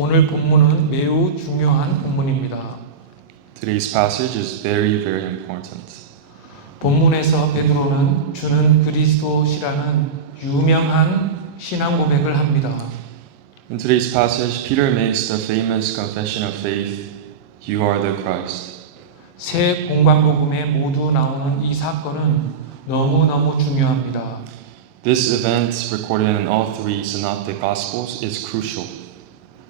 오늘 본문은 매우 중요한 본문입니다. Today's passage is very, very important. 본문에서 베드로는 주는 그리스도시라는 유명한 신앙 고백을 합니다. In today's passage, Peter makes the famous confession of faith, "You are the Christ." 새 공관복음에 모두 나오는 이 사건은 너무너무 중요합니다. This event, recorded in all three synoptic gospels, is crucial.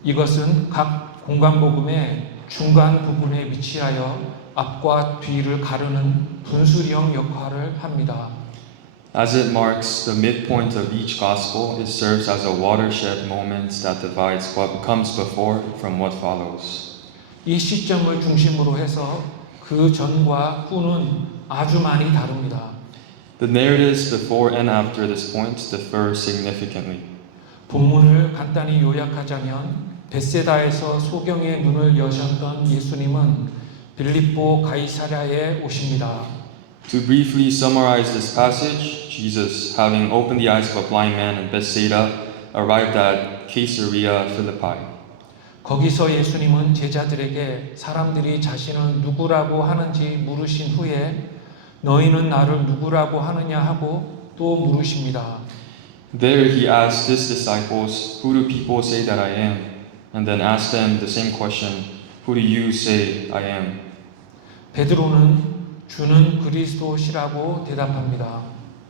이것은 각 공관복음의 중간 부분에 위치하여 앞과 뒤를 가르는 분수령 역할을 합니다. As it marks the midpoint of each gospel, it serves as a watershed moment that divides what comes before from what follows. 이 시점을 중심으로 해서 그 전과 후는 아주 많이 다릅니다. The narratives before and after this point differ significantly. 본문을 간단히 요약하자면 벳세다에서 소경의 눈을 여셨던 예수님은 빌립보 가이사랴에 오십니다. To briefly summarize this passage, Jesus, having opened the eyes of a blind man in Bethsaida, arrived at Caesarea Philippi. 거기서 예수님은 제자들에게 사람들이 자신을 누구라고 하는지 물으신 후에 너희는 나를 누구라고 하느냐 하고 또 물으십니다. There he asked his disciples, "Who do people say that I am?" And then asked them the same question, "Who do you say I am?" 베드로는 주는 그리스도시라고 대답합니다.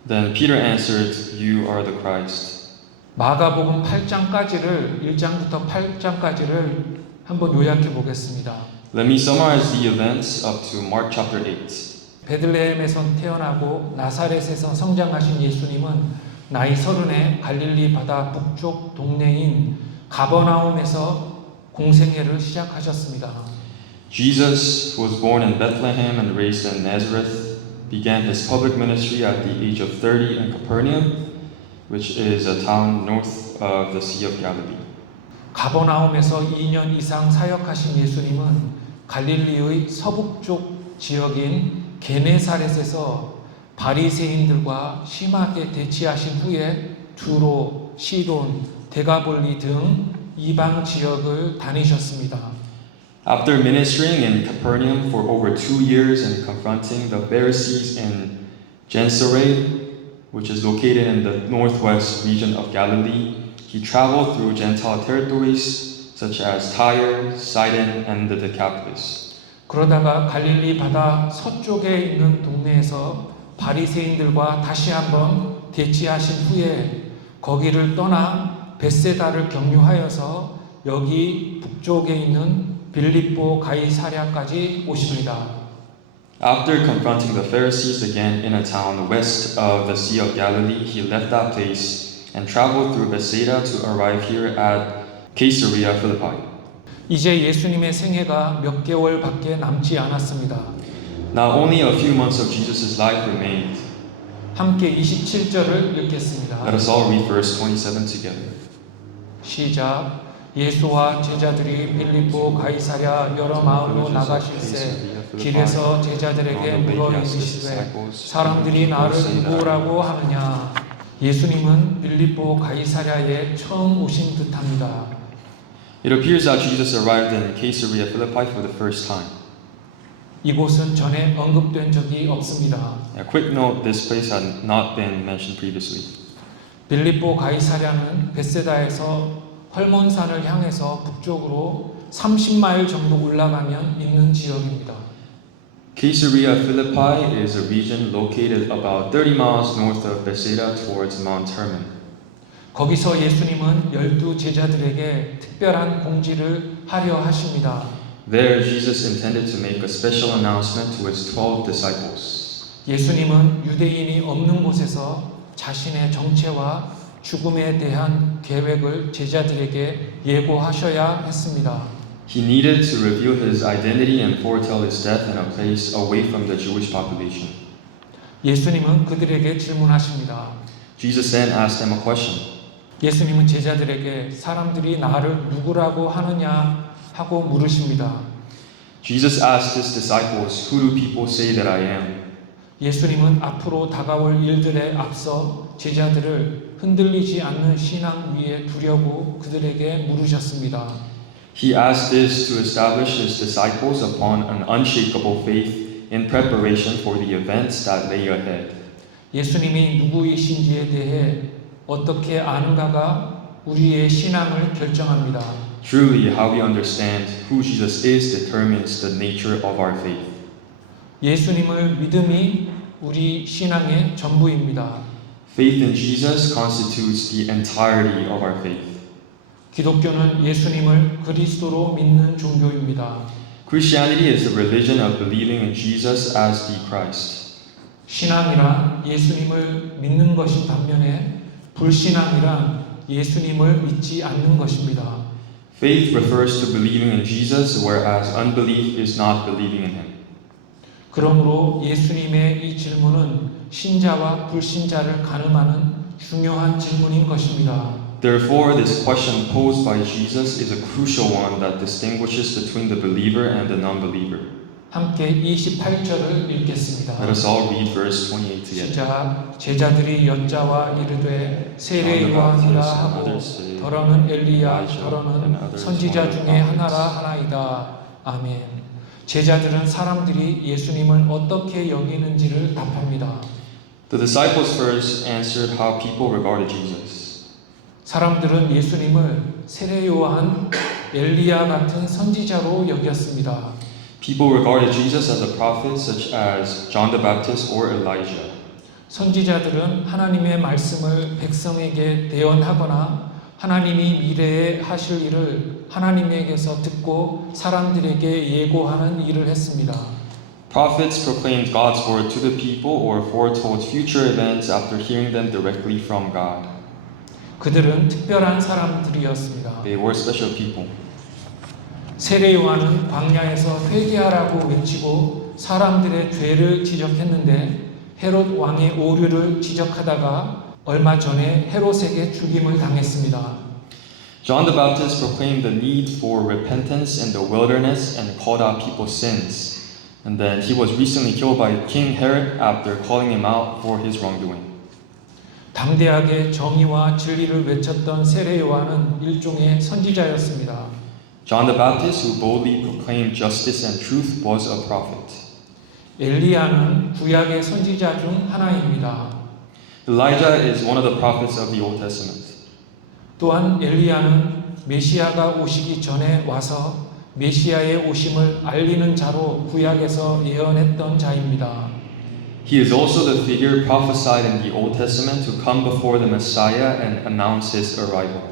Then Peter answered, "You are the Christ." 마가복음 8장까지를 1장부터 8장까지를 한번 요약해 보겠습니다. Let me summarize the events up to Mark chapter 8. 베들레헴에서 태어나고 나사렛에서 성장하신 예수님은 나이 30에 갈릴리 바다 북쪽 동네인 가버나움에서 공생애를 시작하셨습니다. Jesus, who was born in Bethlehem and raised in Nazareth, began his public ministry at the age of 30 in Capernaum, which is a town north of the Sea of Galilee. 가버나움에서 2년 이상 사역하신 예수님은 갈릴리의 서북쪽 지역인 게네사렛에서 바리새인들과 심하게 대치하신 후에 두로, 시돈, 데가볼리 등 이방 지역을 다니셨습니다. After ministering in Capernaum for over 2 years and confronting the Pharisees in Gennesaret, which is located in the northwest region of Galilee, he traveled through Gentile territories such as Tyre, Sidon, and the Decapolis. 그러다가 갈릴리 바다 서쪽에 있는 동네에서 바리새인들과 다시 한번 대치하신 후에 거기를 떠나 벳세다를 경유하여서 여기 북쪽에 있는 빌립보 가이사랴까지 오십니다. After confronting the Pharisees again in a town west of the Sea of Galilee, he left that place and traveled through Bethsaida to arrive here at Caesarea Philippi. 이제 예수님의 생애가 몇 개월밖에 남지 않았습니다. Now only a few months of Jesus' life remained. 함께 27절을 읽겠습니다. Let us all read verse 27 together. 시작. 예수와 제자들이 빌립보 가이사랴 여러 마을로 나가실새 길에서 제자들에게 물어 이르시되 사람들이 나를 누구라고 하느냐. 예수님은 빌립보 가이사랴에 처음 오신 듯합니다. It appears that Jesus arrived in Caesarea Philippi for the first time. 이곳은 전에 언급된 적이 없습니다. A quick note, this place had not been mentioned previously. 빌립보 가이사랴는 벳세다에서 헐몬산을 향해서 북쪽으로 30마일 정도 올라가면 있는 지역입니다. Caesarea Philippi is a region located about 30 miles north of Bethsaida towards Mount Hermon. 거기서 예수님은 12 제자들에게 특별한 공지를 하려 하십니다. There, Jesus intended to make a special announcement to his 12 disciples. 예수님은 유대인이 없는 곳에서 자신의 정체와 죽음에 대한 계획을 제자들에게 예고하셔야 했습니다. He needed to reveal his identity and foretell his death in a place away from the Jewish population. 예수님은 그들에게 질문하십니다. Jesus then asked them a question. 예수님은 제자들에게 사람들이 나를 누구라고 하느냐 하고 물으십니다. Jesus asked his disciples, "Who do people say that I am?" 예수님은 앞으로 다가올 일들에 앞서 제자들을 흔들리지 않는 신앙 위에 두려고 그들에게 물으셨습니다. He asked this to establish his disciples upon an unshakable faith in preparation for the events that lay ahead. 예수님이 누구이신지에 대해 어떻게 아는가가 우리의 신앙을 결정합니다. Truly, how we understand who Jesus is determines the nature of our faith. 예수님을 믿음이 우리 신앙의 전부입니다. Faith in Jesus constitutes the entirety of our faith. 기독교는 예수님을 그리스도로 믿는 종교입니다. Christianity is the religion of believing in Jesus as the Christ. 신앙이란 예수님을 믿는 것인 반면에 불신앙이란 예수님을 믿지 않는 것입니다. Faith refers to believing in Jesus, whereas unbelief is not believing in him. 그러므로 예수님의 이 질문은 신자와 불신자를 가늠하는 중요한 질문인 것입니다. Therefore, this question posed by Jesus is a crucial one that distinguishes between the believer and the non-believer. 함께 28절을 읽겠습니다. Let us all read verse 28 together. 시작. 제자들이 여자와 이르되 세례 요한이라 하고 더러는 엘리야 더러는 선지자 중에 하나라 하나이다. 아멘. 제자들은 사람들이 예수님을 어떻게 여기는지를 답합니다. The disciples first answered how people regarded Jesus. 사람들은 예수님을 세례 요한, 엘리야 같은 선지자로 여겼습니다. People regarded Jesus as a prophet such as John the Baptist or Elijah. 선지자들은 하나님의 말씀을 백성에게 대언하거나 하나님이 미래에 하실 일을 하나님에게서 듣고 사람들에게 예고하는 일을 했습니다. Prophets proclaimed God's word to the people or foretold future events after hearing them directly from God. 그들은 특별한 사람들이었습니다. They were special people. 세례 요한은 광야에서 회개하라고 외치고 사람들의 죄를 지적했는데 헤롯 왕의 오류를 지적하다가 얼마 전에 헤롯에게 죽임을 당했습니다. John the Baptist proclaimed the need for repentance in the wilderness and called out people's sins. And then he was recently killed by King Herod after calling him out for his wrongdoing. 담대하게 정의와 진리를 외쳤던 세례 요한은 일종의 선지자였습니다. John the Baptist, who boldly proclaimed justice and truth, was a prophet. 엘리야는 구약의 선지자 중 하나입니다. Elijah is one of the prophets of the Old Testament. 또한 엘리야는 메시아가 오시기 전에 와서 메시아의 오심을 알리는 자로 구약에서 예언했던 자입니다. He is also the figure prophesied in the Old Testament to come before the Messiah and announce his arrival.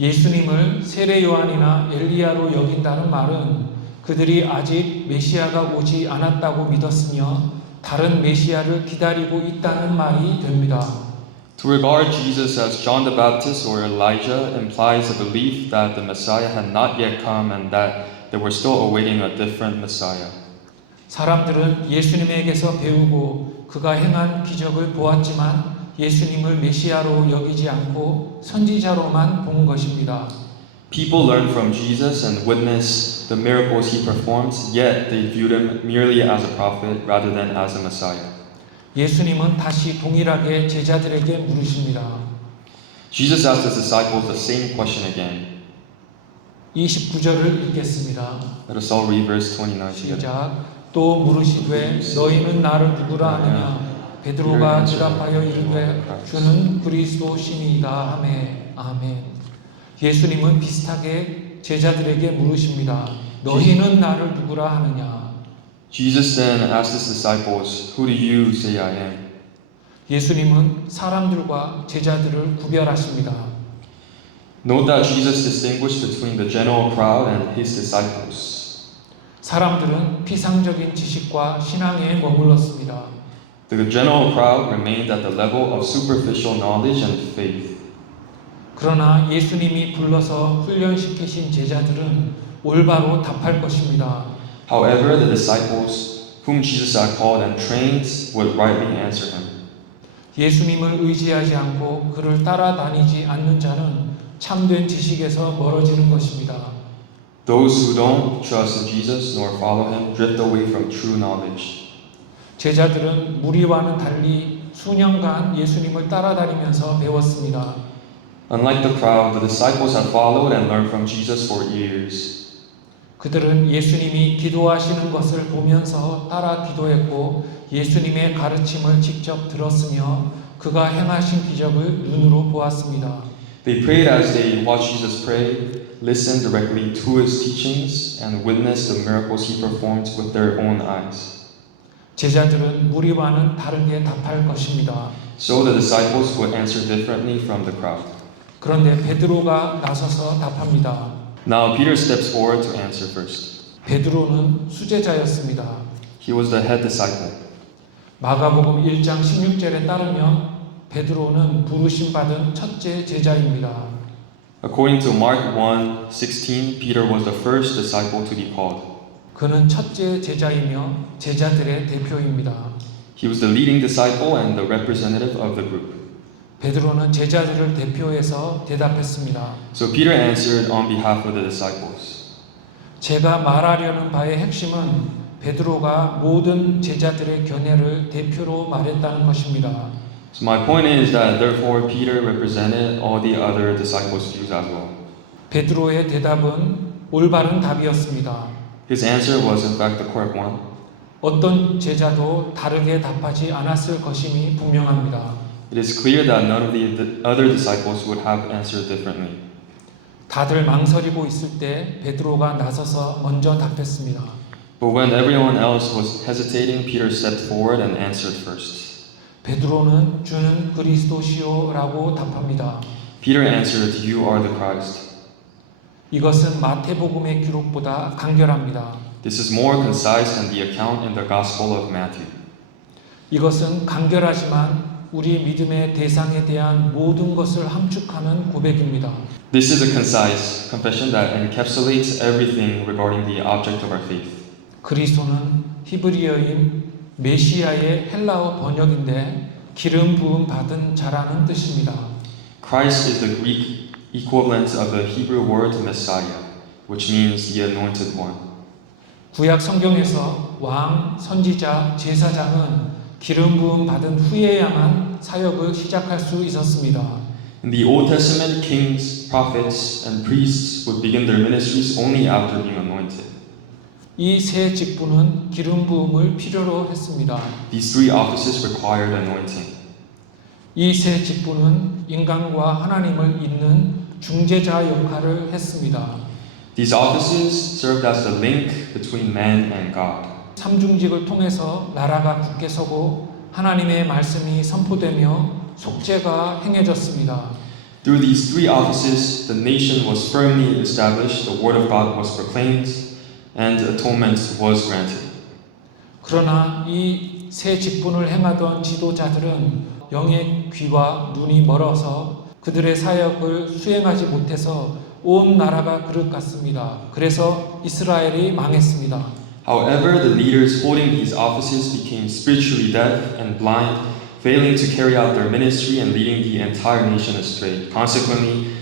예수님을 세례 요한이나 엘리야로 여긴다는 말은 그들이 아직 메시아가 오지 않았다고 믿었으며 다른 메시아를 기다리고 있다는 말이 됩니다. To regard Jesus as John the Baptist or Elijah implies a belief that the Messiah had not yet come and that they were still awaiting a different Messiah. 사람들은 예수님에게서 배우고 그가 행한 기적을 보았지만 예수님을 메시아로 여기지 않고 선지자로만 본 것입니다. People learned from Jesus and witnessed the miracles he performed, yet they viewed him merely as a prophet rather than as a Messiah. 예수님은 다시 동일하게 제자들에게 물으십니다. Jesus asked his disciples the same question again. 29절을 읽겠습니다. Let us all read verse 29 together. 시작. 또 물으시되 너희는 나를 누구라 하느냐? 베드로가 대답하여 이르되 주는 그리스도시니이다 하매. 아멘. 예수님은 비슷하게 제자들에게 물으십니다. 너희는 나를 누구라 하느냐? Jesus then asked his disciples, "Who do you say I am?" 예수님은 사람들과 제자들을 구별하십니다. Note that Jesus distinguished between the general crowd and his disciples. 사람들은 피상적인 지식과 신앙에 머물렀습니다. The general crowd remained at the level of superficial knowledge and faith. 그러나 예수님이 불러서 훈련시키신 제자들은 올바로 답할 것입니다. However, the disciples whom Jesus had called and trained would rightly answer him. 예수님을 의지하지 않고 그를 따라다니지 않는 자는 참된 지식에서 멀어지는 것입니다. Those who don't trust in Jesus nor follow him drift away from true knowledge. 제자들은 무리와는 달리 수년간 예수님을 따라다니면서 배웠습니다. Unlike the crowd, the disciples had followed and learned from Jesus for years. 그들은 예수님이 기도하시는 것을 보면서 따라 기도했고 예수님의 가르침을 직접 들었으며 그가 행하신 기적을 눈으로 보았습니다. They prayed as they watched Jesus pray, listened directly to his teachings, and witnessed the miracles he performed with their own eyes. 제자들은 무리와는 다르게 답할 것입니다. So the disciples would answer differently from the crowd. 그런데 베드로가 나서서 답합니다. Now Peter steps forward to answer first. 베드로는 수제자였습니다. He was the head disciple. 마가복음 1장 16절에 따르면 베드로는 부르심 받은 첫째 제자입니다. According to Mark 1:16, Peter was the first disciple to be called. 그는 첫째 제자이며 제자들의 대표입니다. He was the leading disciple and the representative of the group. 베드로는 제자들을 대표해서 대답했습니다. So Peter answered on behalf of the disciples. 제가 말하려는 바의 핵심은 베드로가 모든 제자들의 견해를 대표로 말했다는 것입니다. So my point is that therefore Peter represented all the other disciples' views as well. 베드로의 대답은 올바른 답이었습니다. His answer was in fact the correct one. 어떤 제자도 다르게 답하지 않았을 것임이 분명합니다. It is clear that none of the other disciples would have answered differently. 다들 망설이고 있을 때 베드로가 나서서 먼저 답했습니다. But when everyone else was hesitating, Peter stepped forward and answered first. 베드로는 주는 그리스도시오라고 답합니다. Peter answered, "You are the Christ." 이것은 마태복음의 기록보다 간결합니다. This is more concise than the account in the Gospel of Matthew. 이것은 간결하지만 우리 믿음의 대상에 대한 모든 것을 함축하는 고백입니다. This is a concise confession that encapsulates everything regarding the object of our faith. 그리스도는 히브리어인 메시아의 헬라어 번역인데 기름 부음 받은 자라는 뜻입니다. Christ is the Greek equivalent of the Hebrew word Messiah, which means the anointed one. 구약 성경에서 왕, 선지자, 제사장은 기름 부음 받은 후에야만 사역을 시작할 수 있었습니다. In the Old Testament, kings, prophets, and priests would begin their ministries only after being anointed. 이 세 직분은 기름 부음을 필요로 했습니다. These three offices required anointing. 이 세 직분은 인간과 하나님을 잇는 중재자 역할을 했습니다. These offices served as the link between man and God. 삼중직을 통해서 나라가 굳게 서고 하나님의 말씀이 선포되며 속죄가 행해졌습니다. Through these three offices, the nation was firmly established, the word of God was proclaimed, and atonement was granted. 그러나 이 세 직분을 행하던 지도자들은 영의 귀와 눈이 멀어서 그들의 사역을 수행하지 못해서 온 나라가 그릇 같습니다. 그래서 이스라엘이 망했습니다. However, the leaders holding these offices became spiritually deaf and blind, failing to carry out their ministry and leading the entire nation astray. Consequently,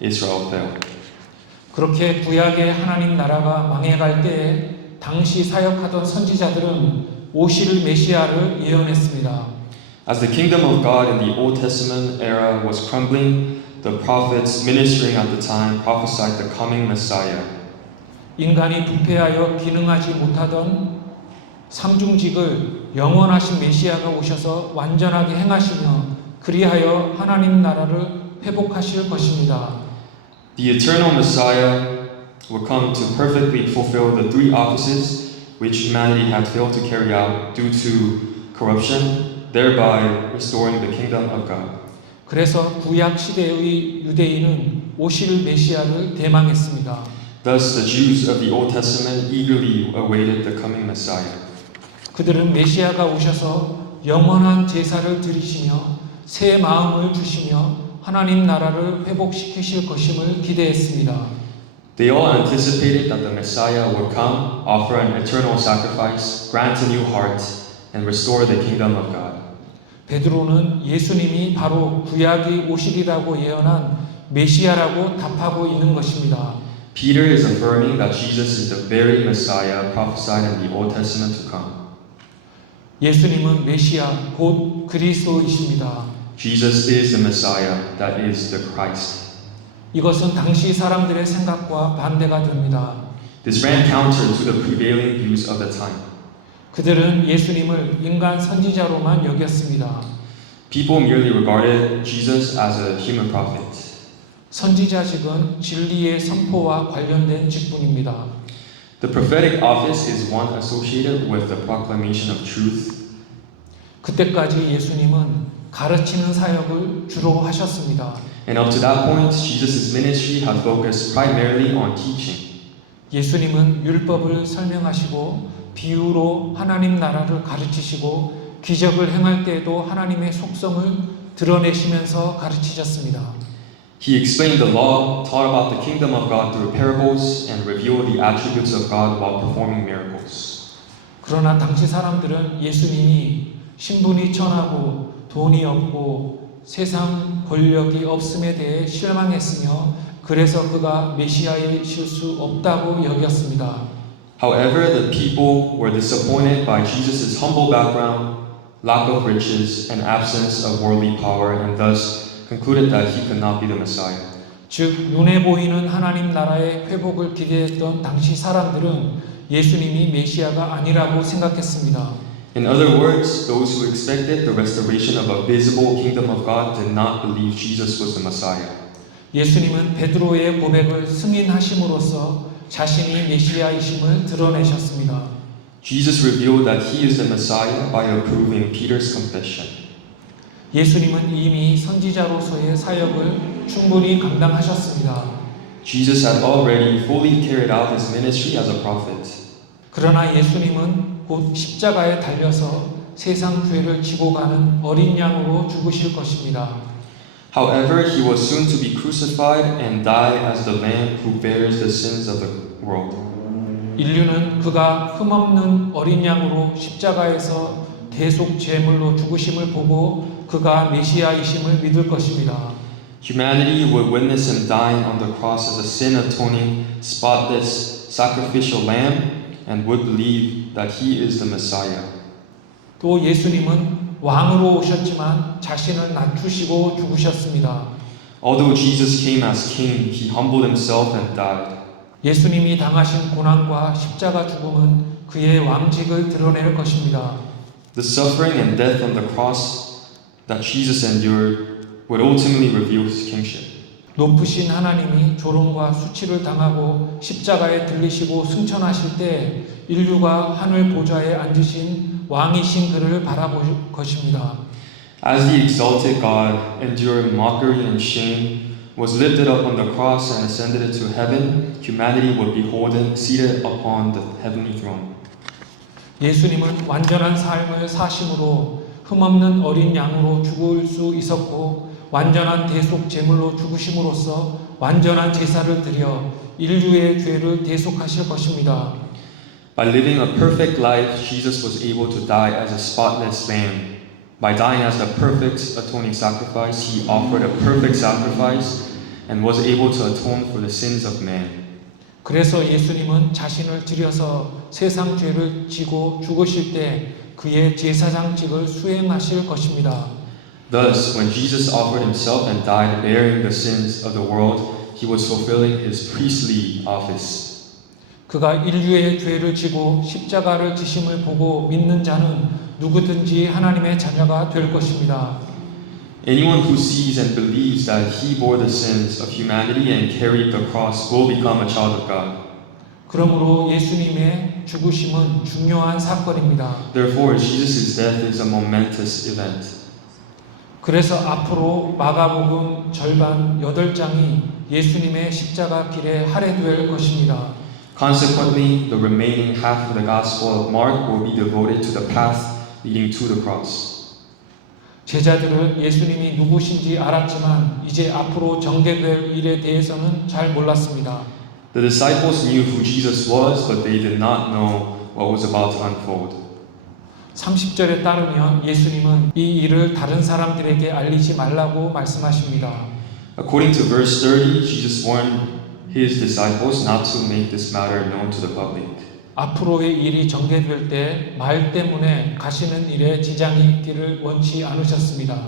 Israel fell. 그렇게 구약의 하나님 나라가 망해갈 때에 당시 사역하던 선지자들은 오실 메시아를 예언했습니다. As the kingdom of God in the Old Testament era was crumbling, the prophets ministering at the time prophesied the coming Messiah. 인간이 부패하여 기능하지 못하던 삼중직을 영원하신 메시아가 오셔서 완전하게 행하시며 그리하여 하나님 나라를 회복하실 것입니다. The eternal Messiah will come to perfectly fulfill the three offices which humanity had failed to carry out due to corruption, thereby restoring the kingdom of God. 그래서 구약 시대의 유대인은 오실 메시아를 대망했습니다. Thus, the Jews of the Old Testament eagerly awaited the coming Messiah. 그들은 메시아가 오셔서 영원한 제사를 드리시며 새 마음을 주시며 하나님 나라를 회복시키실 것임을 기대했습니다. They all anticipated that the Messiah would come, offer an eternal sacrifice, grant a new heart, and restore the kingdom of God. 베드로는 예수님이 바로 구약이 오시리라고 예언한 메시아라고 답하고 있는 것입니다. Peter is affirming that Jesus is the very Messiah prophesied in the Old Testament to come. 예수님은 메시아 곧 그리스도이십니다. Jesus is the Messiah, that is the Christ. 이것은 당시 사람들의 생각과 반대가 됩니다. This ran counter to the prevailing views of the time. 그들은 예수님을 인간 선지자로만 여겼습니다. People merely regarded Jesus as a human prophet. 선지자직은 진리의 선포와 관련된 직분입니다. The prophetic office is one associated with the proclamation of truth. 그때까지 예수님은 가르치는 사역을 주로 하셨습니다. And up to that point, Jesus' ministry had focused primarily on teaching. 예수님은 율법을 설명하시고 비유로 하나님 나라를 가르치시고 기적을 행할 때에도 하나님의 속성을 드러내시면서 가르치셨습니다. He explained the law, taught about the kingdom of God through parables, and revealed the attributes of God while performing miracles. 그러나 당시 사람들은 예수님이 신분이 천하고 돈이 없고 세상 권력이 없음에 대해 실망했으며 그래서 그가 메시아이실 수 없다고 여겼습니다. However, the people were disappointed by Jesus' humble background, lack of riches, and absence of worldly power, and thus concluded that he could not be the Messiah. 즉 눈에 보이는 하나님 나라의 회복을 기대했던 당시 사람들은 예수님이 메시아가 아니라고 생각했습니다. In other words, those who expected the restoration of a visible kingdom of God did not believe Jesus was the Messiah. 예수님은 베드로의 고백을 승인하심으로써 자신이 메시아이심을 드러내셨습니다. Jesus revealed that he is the Messiah by approving Peter's confession. 예수님은 이미 선지자로서의 사역을 충분히 감당하셨습니다. Jesus had already fully carried out his ministry as a prophet. 그러나 예수님은 곧 십자가에 달려서 세상 죄를 지고 가는 어린 양으로 죽으실 것입니다. However, he was soon to be crucified and die as the Lamb who bears the sins of the world. 인류는 그가 흠없는 어린 양으로 십자가에서 대속 제물로 죽으심을 보고 그가 메시아이심을 믿을 것입니다. Humanity would witness him dying on the cross as a sin-atoning, spotless, sacrificial lamb and would believe that he is the Messiah. 또 예수님은 왕으로 오셨지만 자신을 낮추시고 죽으셨습니다. Although Jesus came as king, he humbled himself and died. 예수님이 당하신 고난과 십자가 죽음은 그의 왕직을 드러낼 것입니다. The suffering and death on the cross that Jesus endured would ultimately reveal his kingship. 높으신 하나님이 조롱과 수치를 당하고 십자가에 들리시고 승천하실 때 인류가 하늘 보좌에 앉으신 왕이신 그를 바라볼 것입니다. As the exalted God endured mockery and shame, was lifted up on the cross and ascended into heaven, humanity would behold him seated upon the heavenly throne. 예수님은 완전한 삶을 사심으로 흠없는 어린 양으로 죽을 수 있었고 완전한 대속 제물로 죽으심으로써 완전한 제사를 드려 인류의 죄를 대속하실 것입니다. By living a perfect life, Jesus was able to die as a spotless lamb. By dying as the perfect atoning sacrifice, he offered a perfect sacrifice and was able to atone for the sins of man. 그래서 예수님은 자신을 들여서 세상 죄를 지고 죽으실 때 그의 제사장직을 수행하실 것입니다. Thus, when Jesus offered himself and died bearing the sins of the world, he was fulfilling his priestly office. 그가 인류의 죄를 지고 십자가를 지심을 보고 믿는 자는 누구든지 하나님의 자녀가 될 것입니다. Anyone who sees and believes that he bore the sins of humanity and carried the cross will become a child of God. 그러므로 예수님의 죽으심은 중요한 사건입니다. Therefore, Jesus' death is a momentous event. 그래서 앞으로 마가복음 절반 8장이 예수님의 십자가 길에 할애될 것입니다. Consequently, the remaining half of the Gospel of Mark will be devoted to the path leading to the cross. 제자들은 예수님이 누구신지 알았지만 이제 앞으로 전개될 일에 대해서는 잘 몰랐습니다. The disciples knew who Jesus was, but they did not know what was about to unfold. 30절에 따르면 예수님은 이 일을 다른 사람들에게 알리지 말라고 말씀하십니다. According to verse 30, Jesus warned his disciples not to make this matter known to the public. 앞으로의 일이 전개될 때 말 때문에 가시는 일에 지장이 있기를 원치 않으셨습니다.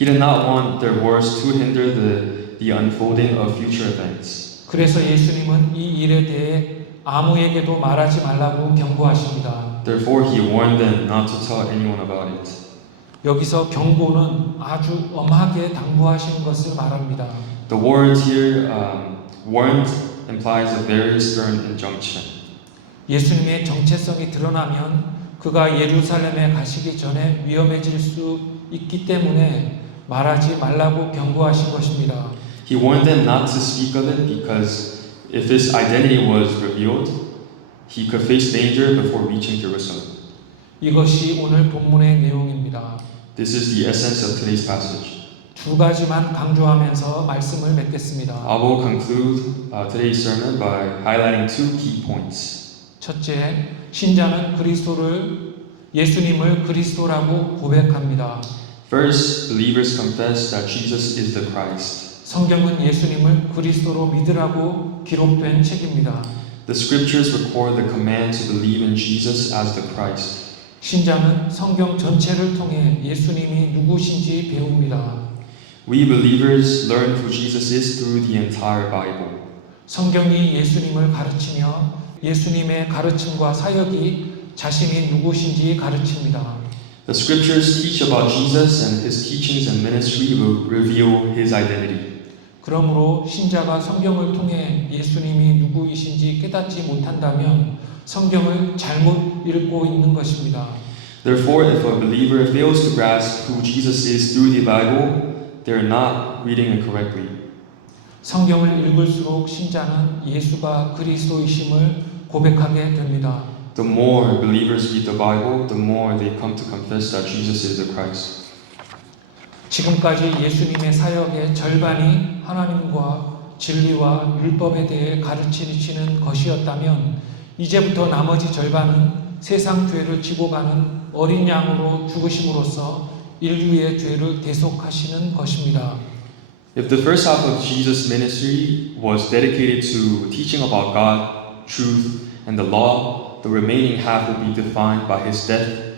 He did not want their words to hinder the unfolding of future events. 그래서 예수님은 이 일에 대해 아무에게도 말하지 말라고 경고하십니다. Therefore, he warned them not to tell anyone about it. 여기서 경고는 아주 엄하게 당부하시는 것을 말합니다. The word here, warned, implies a very stern injunction. 예수님의 정체성이 드러나면 그가 예루살렘에 가시기 전에 위험해질 수 있기 때문에 말하지 말라고 경고하신 것입니다. He warned them not to speak of it because if his identity was revealed, he could face danger before reaching Jerusalem. 이것이 오늘 본문의 내용입니다. This is the essence of today's passage. 두 가지만 강조하면서 말씀을 맺겠습니다. I will conclude today's sermon by highlighting two key points. 첫째, 신자는 예수님을 그리스도라고 고백합니다. First, believers confess that Jesus is the Christ. 성경은 예수님을 그리스도로 믿으라고 기록된 책입니다. The scriptures record the command to believe in Jesus as the Christ. 신자는 성경 전체를 통해 예수님이 누구신지 배웁니다. We believers learn who Jesus is through the entire Bible. 성경이 예수님을 가르치며 예수님의 가르침과 사역이 자신이 누구신지 가르칩니다. The scriptures teach about Jesus and his teachings and ministry will reveal his identity. 그러므로 신자가 성경을 통해 예수님이 누구이신지 깨닫지 못한다면 성경을 잘못 읽고 있는 것입니다. Therefore, if a believer fails to grasp who Jesus is through the Bible, they are not reading it correctly. 성경을 읽을수록 신자는 예수가 그리스도이심을 고백하게 됩니다. The more believers read the Bible, the more they come to confess that Jesus is the Christ. 지금까지 예수님의 사역의 절반이 하나님과 진리와 율법에 대해 가르치시는 것이었다면 이제부터 나머지 절반은 세상 죄를 지고 가는 어린 양으로 죽으심으로써 인류의 죄를 대속하시는 것입니다. If the first half of Jesus' ministry was dedicated to teaching about God, truth, and the law, the remaining half will be defined by his death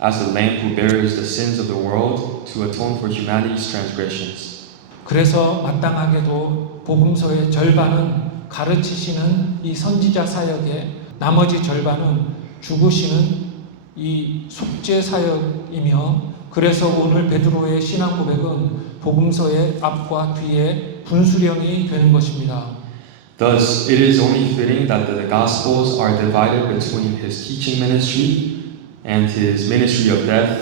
as the Lamb who bears the sins of the world to atone for humanity's transgressions. 그래서 마땅하게도 복음서의 절반은 가르치시는 이 선지자 사역의 나머지 절반은 죽으시는 이 속죄 사역이며 그래서 오늘 베드로의 신앙 고백은 복음서의 앞과 뒤에 분수령이 되는 것입니다. Thus, it is only fitting that the Gospels are divided between his teaching ministry and his ministry of death,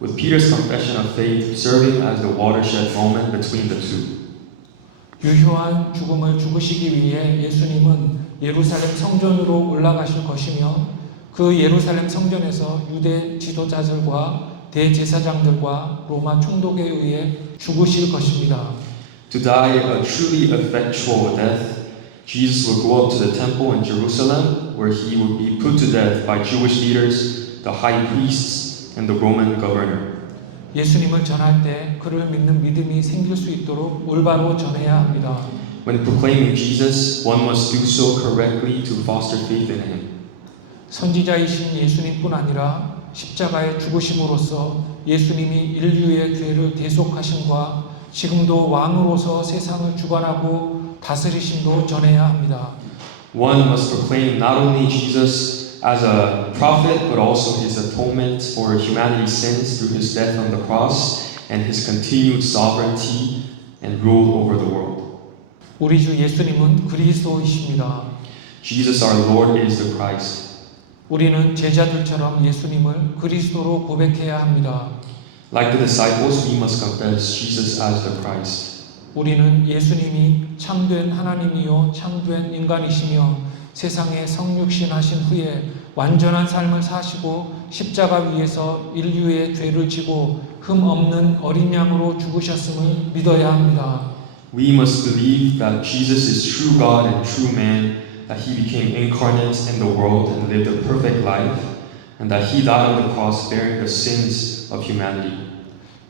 with Peter's confession of faith serving as the watershed moment between the two. 유효한 죽음을 죽으시기 위해 예수님은 예루살렘 성전으로 올라가실 것이며 그 예루살렘 성전에서 유대 지도자들과 대제사장들과 로마 총독에 의해 죽으실 것입니다. To die a truly effectual death, Jesus will go up to the temple in Jerusalem, where he would be put to death by Jewish leaders, the high priests, and the Roman governor. 예수님을 전할 때 그를 믿는 믿음이 생길 수 있도록 올바로 전해야 합니다. When proclaiming Jesus, one must do so correctly to foster faith in him. 선지자이신 예수님뿐 아니라 십자가의 죽으심으로써 예수님이 인류의 죄를 대속하심과 지금도 왕으로서 세상을 주관하고 다스리심도 전해야 합니다. One must proclaim not only Jesus as a prophet, but also his atonement for humanity's sins through his death on the cross and his continued sovereignty and rule over the world. 우리 주 예수님은 그리스도이십니다. Jesus our Lord is the Christ. 우리는 제자들처럼 예수님을 그리스도로 고백해야 합니다. Like the disciples, we must confess Jesus as the Christ. 우리는 예수님이 참된 하나님이요 참된 인간이시며 세상에 성육신 하신 후에 완전한 삶을 사시고 십자가 위에서 인류의 죄를 지고 흠 없는 어린 양으로 죽으셨음을 믿어야 합니다. We must believe that Jesus is true God and true man, that he became incarnate in the world and lived a perfect life, and that he died on the cross bearing the sins of humanity.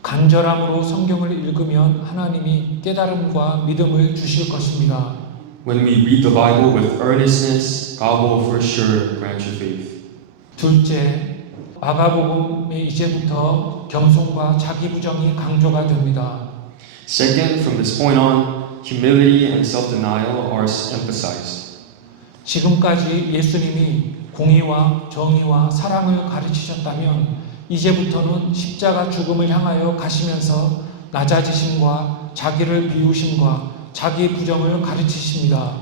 간절함으로 성경을 읽으면 하나님이 깨달음과 믿음을 주실 것입니다. When we read the Bible with earnestness, God will for sure grant you faith. 둘째, 마가복음에 이제부터 겸손과 자기 부정이 강조가 됩니다. Second, from this point on, humility and self-denial are emphasized. 지금까지 예수님이 공의와 정의와 사랑을 가르치셨다면 이제부터는 십자가 죽음을 향하여 가시면서 낮아지심과 자기를 비우심과 자기 부정을 가르치십니다.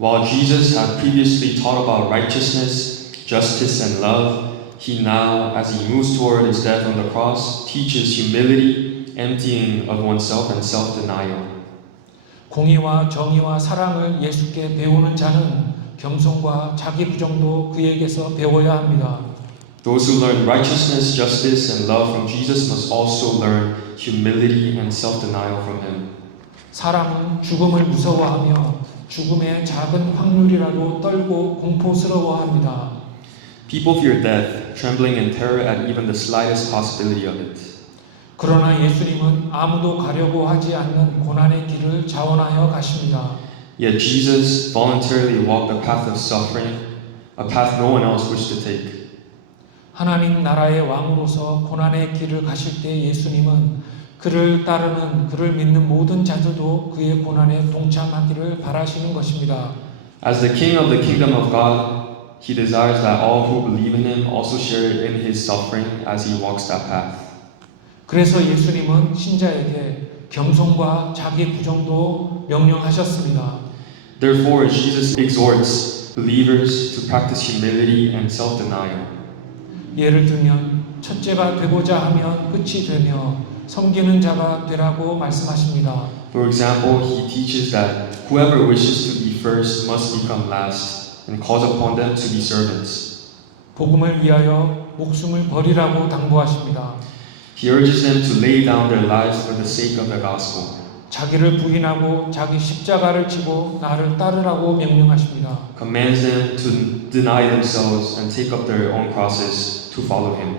While Jesus had previously taught about righteousness, justice, and love, he now, as he moves toward his death on the cross, teaches humility, emptying of oneself, and self-denial. 공의와 정의와 사랑을 예수께 배우는 자는 겸손과 자기 부정도 그에게서 배워야 합니다. Those who learn righteousness, justice, and love from Jesus must also learn humility and self-denial from him. 사람은 죽음을 무서워하며 죽음의 작은 확률이라도 떨고 공포스러워합니다. People fear death, trembling in terror at even the slightest possibility of it. 그러나 예수님은 아무도 가려고 하지 않는 고난의 길을 자원하여 가십니다. Yet Jesus voluntarily walked the path of suffering, a path no one else wished to take. 하나님 나라의 왕으로서 고난의 길을 가실 때 예수님은 그를 따르는 그를 믿는 모든 자들도 그의 고난에 동참하기를 바라시는 것입니다. As the King of the kingdom of God, he desires that all who believe in him also share in his suffering as he walks that path. 그래서 예수님은 신자에게 겸손과 자기 부정도 명령하셨습니다. Therefore, Jesus exhorts believers to practice humility and self-denial. 예를 들면 첫째가 되고자 하면 끝이 되며 섬기는 자가 되라고 말씀하십니다. For example, he teaches that whoever wishes to be first must become last and calls upon them to be servants. 복음을 위하여 목숨을 버리라고 당부하십니다. He urges them to lay down their lives for the sake of the gospel. 자기를 부인하고 자기 십자가를 지고 나를 따르라고 명령하십니다. Commands them to deny themselves and take up their own crosses to follow him.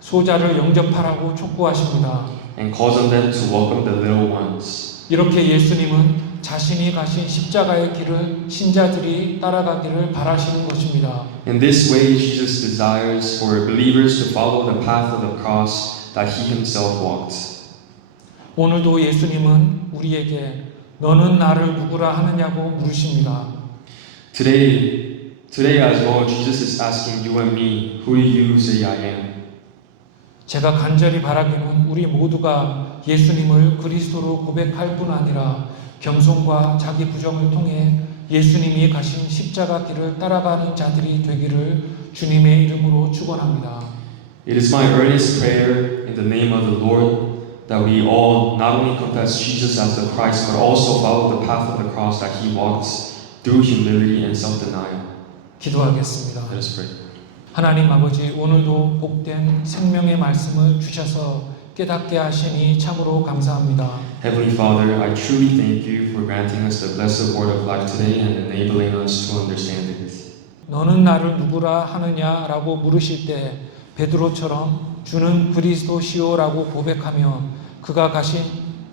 소자를 영접하라고 촉구하십니다. And calls on them to welcome the little ones. 이렇게 예수님은 자신이 가신 십자가의 길을 신자들이 따라가기를 바라시는 것입니다. In this way, Jesus desires for believers to follow the path of the cross that he himself walked. 오늘도 예수님은 우리에게 너는 나를 누구라 하느냐고 물으십니다. Today as well, Jesus is asking you and me, who do you say I am? 제가 간절히 바라기는 우리 모두가 예수님을 그리스도로 고백할 뿐 아니라 겸손과 자기 부정을 통해 예수님이 가신 십자가 길을 따라가는 자들이 되기를 주님의 이름으로 축원합니다. It is my earnest prayer in the name of the Lord that we all not only confess Jesus as the Christ, but also follow the path of the cross that he walked through humility and self-denial. 기도하겠습니다. Let us pray. 하나님 아버지, 오늘도 복된 생명의 말씀을 주셔서 깨닫게 하시니 참으로 감사합니다. Heavenly Father, I truly thank you for granting us the blessed word of life today and enabling us to understand it. 너는 나를 누구라 하느냐라고 물으실 때 베드로처럼 주는 그리스도시오라고 고백하며 그가 가신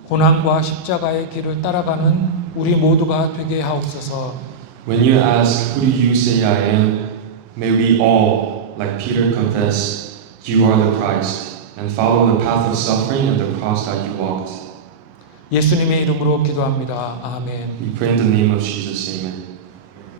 고난과 십자가의 길을 따라가는 우리 모두가 되게 하옵소서. When you ask, who do you say I am? May we all, like Peter, confess, you are the Christ, and follow the path of suffering and the cross that you walked. 예수님의 이름으로 기도합니다. 아멘. We pray in the name of Jesus. Amen.